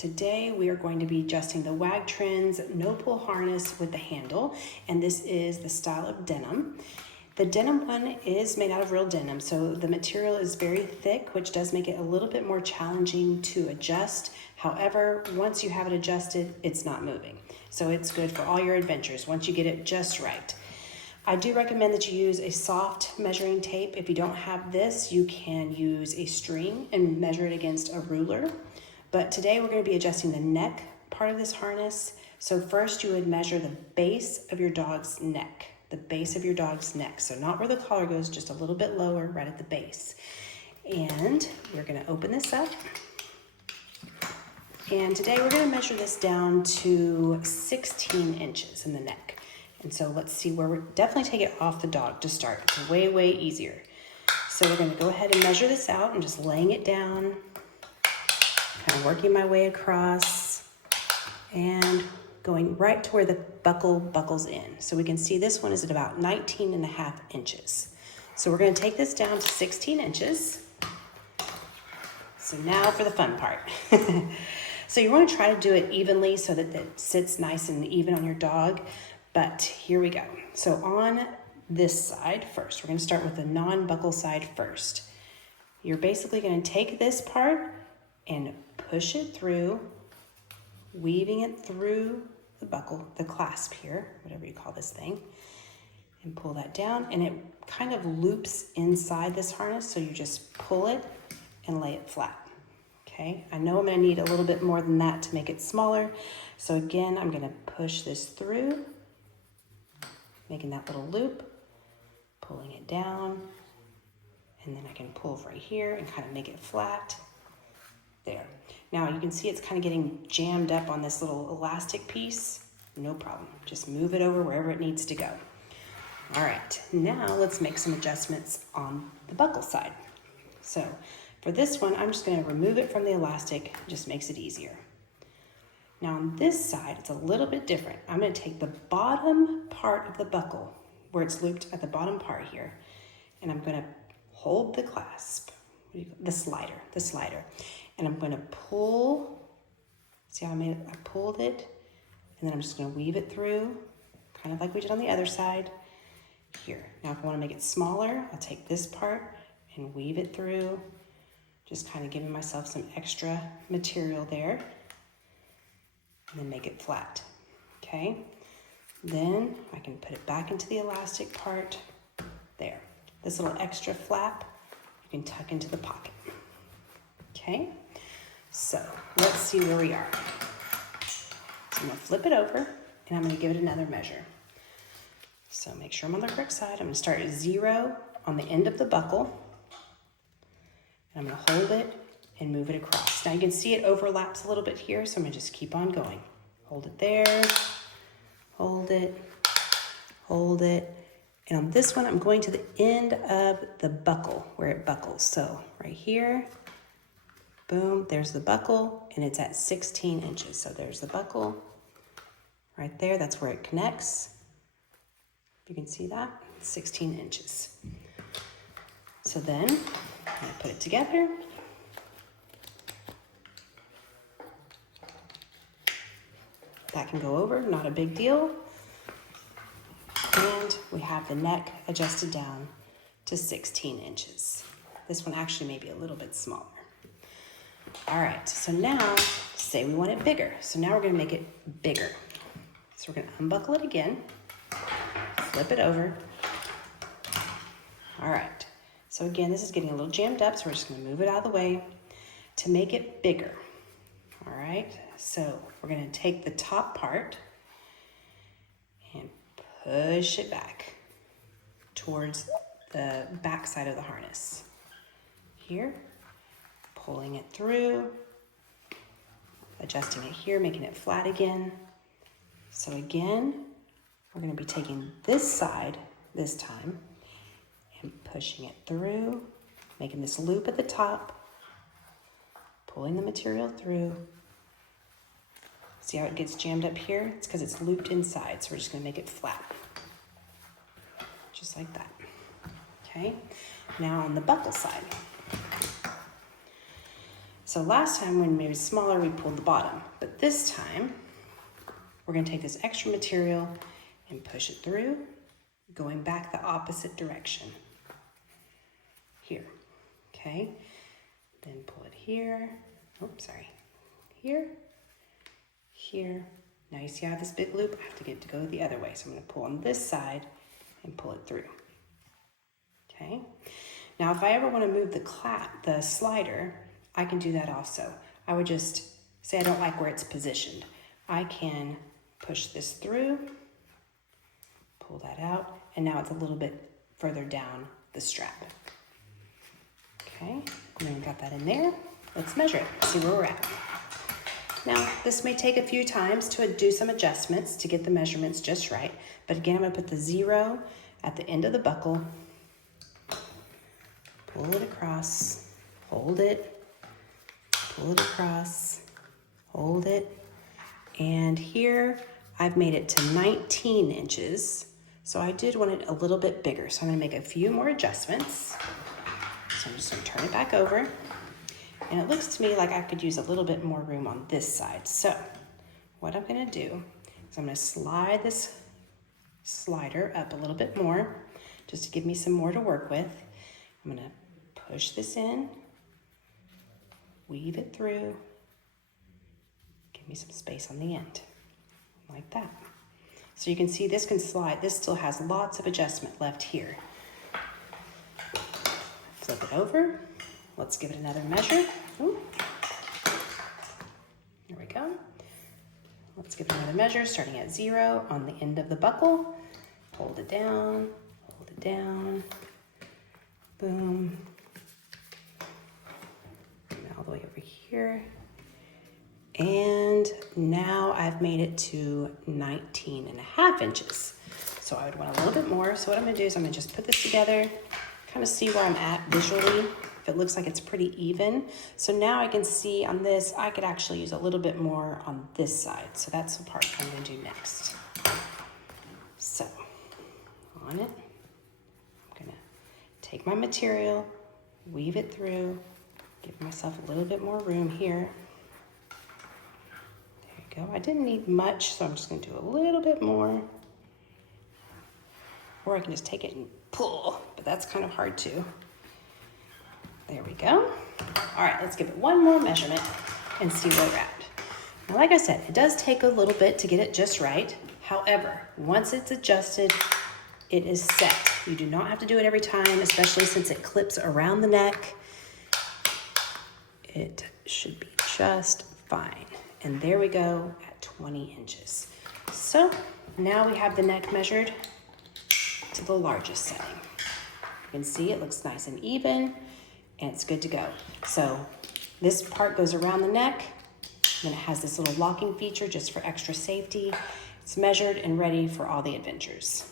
Today we are going to be adjusting the Wag Trendz no pull harness with the handle, and this is the style of denim. The denim one is made out of real denim, so the material is very thick, which does make it a little bit more challenging to adjust. However, once you have it adjusted, it's not moving. So it's good for all your adventures once you get it just right. I do recommend that you use a soft measuring tape. If you don't have this, you can use a string and measure it against a ruler. But today we're going to be adjusting the neck part of this harness. So first you would measure the base of your dog's neck, the base of your dog's neck. So not where the collar goes, just a little bit lower, right at the base. And we're going to open this up. And today we're going to measure this down to 16 inches in the neck. And so let's see where we're definitely take it off the dog to start. It's way, way easier. So we're going to go ahead and measure this out. I'm just laying it down, kind of working my way across and going right to where the buckle buckles in. So we can see this one is at about 19.5 inches. So we're going to take this down to 16 inches. So now for the fun part. So you want to try to do it evenly so that it sits nice and even on your dog. But here we go. So on this side first, we're going to start with the non-buckle side first. You're basically going to take this part and push it through, weaving it through the buckle, the clasp here, whatever you call this thing, and pull that down, and it kind of loops inside this harness, so you just pull it and lay it flat. Okay, I know I'm going to need a little bit more than that to make it smaller, so again, I'm going to push this through, making that little loop, pulling it down, and then I can pull right here and kind of make it flat. There. Now you can see it's kind of getting jammed up on this little elastic piece. No problem. Just move it over wherever it needs to go. All right, now let's make some adjustments on the buckle side. So for this one, I'm just going to remove it from the elastic. It just makes it easier. Now on this side, it's a little bit different. I'm going to take the bottom part of the buckle, where it's looped at the bottom part here, and I'm going to hold the clasp, the slider. And I'm going to pull, see how I made it? I pulled it, and then I'm just going to weave it through, kind of like we did on the other side here. Now, if I want to make it smaller, I'll take this part and weave it through, just kind of giving myself some extra material there, and then make it flat, okay? Then I can put it back into the elastic part there. This little extra flap, you can tuck into the pocket, okay? So let's see where we are. So I'm going to flip it over and I'm going to give it another measure. So make sure I'm on the correct side. I'm going to start at 0 on the end of the buckle. And I'm going to hold it and move it across. Now you can see it overlaps a little bit here, so I'm going to just keep on going. Hold it there, hold it, hold it. And on this one, I'm going to the end of the buckle where it buckles. So right here, boom, there's the buckle, and it's at 16 inches. So there's the buckle right there. That's where it connects. You can see that, 16 inches. So then I'm going to put it together. That can go over, not a big deal. And we have the neck adjusted down to 16 inches. This one actually may be a little bit smaller. All right, so now say we want it bigger. So now we're going to make it bigger. So we're going to unbuckle it again, flip it over. All right, so again, this is getting a little jammed up, so we're just going to move it out of the way to make it bigger. All right, so we're going to take the top part and push it back towards the back side of the harness. Here, pulling it through, adjusting it here, making it flat again. So again, we're going to be taking this side this time and pushing it through, making this loop at the top, pulling the material through. See how it gets jammed up here? It's because it's looped inside, so we're just going to make it flat. Just like that. Okay, now on the buckle side. So last time when maybe smaller, we pulled the bottom, but this time we're gonna take this extra material and push it through, going back the opposite direction. Here, okay? Then pull it here, oops, sorry. Here, here. Now you see I have this big loop, I have to get it to go the other way. So I'm gonna pull on this side and pull it through, okay? Now if I ever wanna move the slider, I can do that also. I would just say I don't like where it's positioned. I can push this through, pull that out, and now it's a little bit further down the strap. Okay, and then we got that in there. Let's measure it, see where we're at. Now, this may take a few times to do some adjustments to get the measurements just right, but again, I'm gonna put the 0 at the end of the buckle, pull it across, hold it, pull it across, hold it, and here I've made it to 19 inches, so I did want it a little bit bigger, so I'm gonna make a few more adjustments. So I'm just gonna turn it back over, and it looks to me like I could use a little bit more room on this side. So what I'm gonna do is I'm gonna slide this slider up a little bit more, just to give me some more to work with. I'm gonna push this in, weave it through, give me some space on the end, like that. So you can see this can slide. This still has lots of adjustment left here. Flip it over. Let's give it another measure. Ooh. There we go. Let's give it another measure, starting at 0 on the end of the buckle. Hold it down, boom. And all the way over here. And now I've made it to 19.5 inches. So I would want a little bit more. So what I'm gonna do is I'm gonna just put this together, kind of see where I'm at visually, if it looks like it's pretty even. So now I can see on this, I could actually use a little bit more on this side. So that's the part I'm gonna do next. So on it, I'm gonna take my material, weave it through, give myself a little bit more room here. There you go. I didn't need much, so I'm just gonna do a little bit more. Or I can just take it and pull, but that's kind of hard too. There we go. All right, let's give it one more measurement and see where we're at. Now, like I said, it does take a little bit to get it just right. However, once it's adjusted, it is set. You do not have to do it every time, especially since it clips around the neck. It should be just fine. And there we go at 20 inches. So now we have the neck measured to the largest setting. You can see it looks nice and even, and it's good to go. So this part goes around the neck, then it has this little locking feature just for extra safety. It's measured and ready for all the adventures.